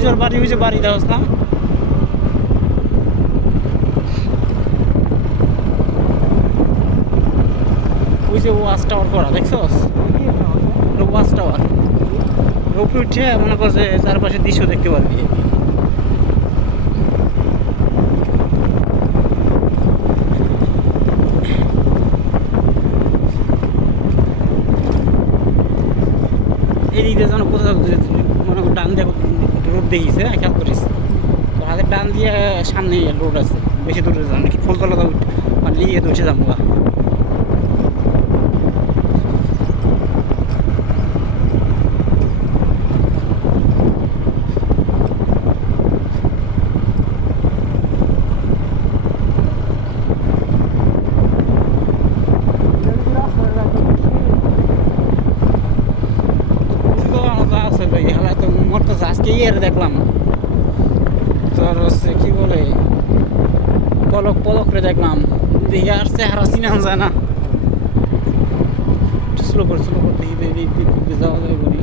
ওই বাড়ি যে বাড়ি দেওয়া না? ওই যে ওয়াচ টাওয়ার করা, দেখছস? Watch tower. উপরে উঠে মনে করছে চারপাশে দৃশ্য দেখতে পারবি। এদিকে যেন কোথাও মনে ডান দিয়ে রোড দেখিছে খেয়াল করিস। তো হাতের ডান দিয়ে সামনে রোড আছে, বেশি দূরে যান নাকি? ফুলতলা মানে তো উঠে যাব ইয়ের দেখলাম। তোর হচ্ছে কি বলে? পলক পলক রে দেখলাম। দেখি আর চেহারা চিনা যায় না। স্লো করে স্লো করে, দেখি যাওয়া যায় বলি।